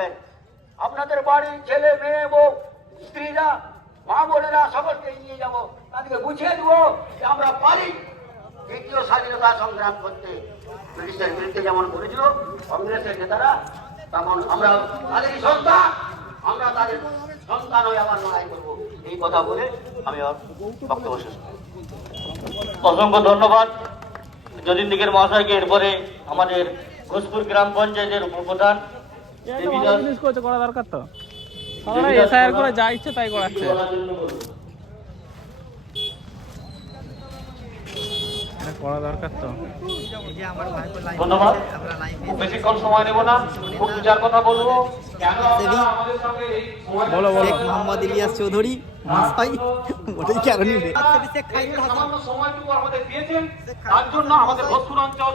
পাঠাবেন। আপনাদের বাড়ির ছেলে মেয়ে বউ স্ত্রীরা মা বোনেরা সকলকে নিয়ে যাব, তাদেরকে বুঝিয়ে দেবো যে আমরা পারি দ্বিতীয় স্বাধীনতা সংগ্রাম করতে। ব্রিটিশের বিরুদ্ধে যেমন করেছিল কংগ্রেসের নেতারা, তেমন আমরা তাদেরই সন্তান, আমরা তাদের সন্তান হয়ে আবার লড়াই করবো। এই কথা বলে আমি আমার বক্তব্য শেষ করব। অসংখ্য ধন্যবাদ যতীন দিকের মহাশয়কে। এরপরে আমাদের ঘোষপুর গ্রাম পঞ্চায়েতের উপপ্রধান করা দরকার তো এসআইআর করে যা ইচ্ছে তাই করাচ্ছে। করা দরকার তো। ধন্যবাদ, বেশিক্ষণ সময় নেব না, খুব বিচার কথা বলবো। বলো বলো। শেখ মোহাম্মদ ইলিয়াস চৌধুরী মহাশয় ওটাই কারণে সামান্য সময়টুকু আমাদের দিয়েছেন, তার জন্য আমাদের ঘোষপুর অঞ্চল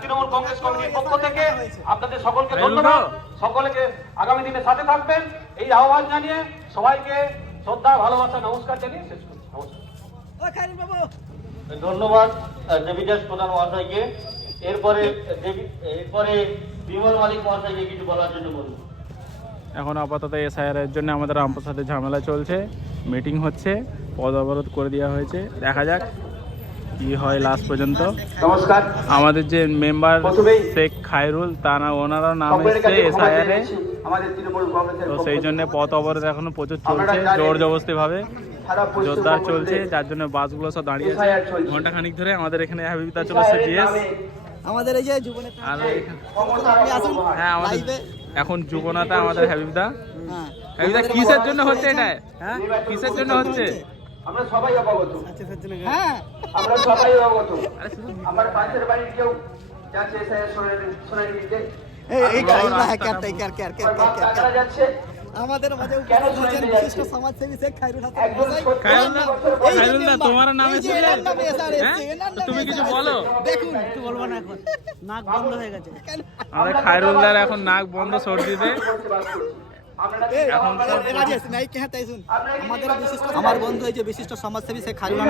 তৃণমূল কংগ্রেস কমিটির পক্ষ থেকে আপনাদের সকলকে ধন্যবাদ। সকলকে আগামী দিনে সাথে থাকবেন এই আহ্বান জানিয়ে সবাইকে শ্রদ্ধা ভালোবাসা নমস্কার জানিয়ে শেষ করছি। ধন্যবাদ দেবীদাস প্রধান মহাশয়কে। এরপরে বিমল মালিক মহাশয়কে কিছু বলার জন্য বলবো। এখন আপাতত এসআইআর এর জন্য আমাদের রামপ্রসাদে ঝামেলা চলছে, মিটিং হচ্ছে, পদ অবরোধ করে দেওয়া হয়েছে। দেখা যাক কি হয় লাস্ট পর্যন্ত। নমস্কার। আমাদের যে মেম্বার শেখ খায়রুল ওনারও নাম এসছে এসআইআর এ, আমাদের তৃণমূল কংগ্রেসের তো সেই জন্য পথ অবরোধ এখনো প্রচুর চলছে, জোর জবরদস্তি ভাবে জোরদার চলছে, যার জন্য বাসগুলো সব দাঁড়িয়ে আছে ঘন্টা খানিক ধরে। আমাদের এখানে হাবিবদা চলে এসছে জিএস, আমাদের এই যে যুবনেতা আর হ্যাঁ আমাদের এখন যুবনেতা আমাদের হাবিবদা। হাবিবদা কিসের জন্য হচ্ছে এটা? কিসের জন্য হচ্ছে? আমরা সবাই অবগত। হ্যাঁ আমরা সবাই অবগত। আমার পাশের বাড়ির কেউ যাচ্ছে সোনাই দিতে, এই খাইলা হ্যাকার টাইকার কার টাকা যাচ্ছে। আমাদের মাঝে উপস্থিত হয়েছেন বিশিষ্ট সমাজসেবী শেখ খায়রুল হাসান মহাশয়। খায়রুলদা তোমার নাম এসেছে, তুমি কিছু বলো। দেখুন কিছু বলবো না, এখন নাক বন্ধ হয়ে গেছে। আমাদের খায়রুলদার এখন নাক বন্ধ সর্দিতে। আমাদের বিশিষ্ট আমার বন্ধু এই যে বিশিষ্ট সমাজসেবী শেখ খায়রুল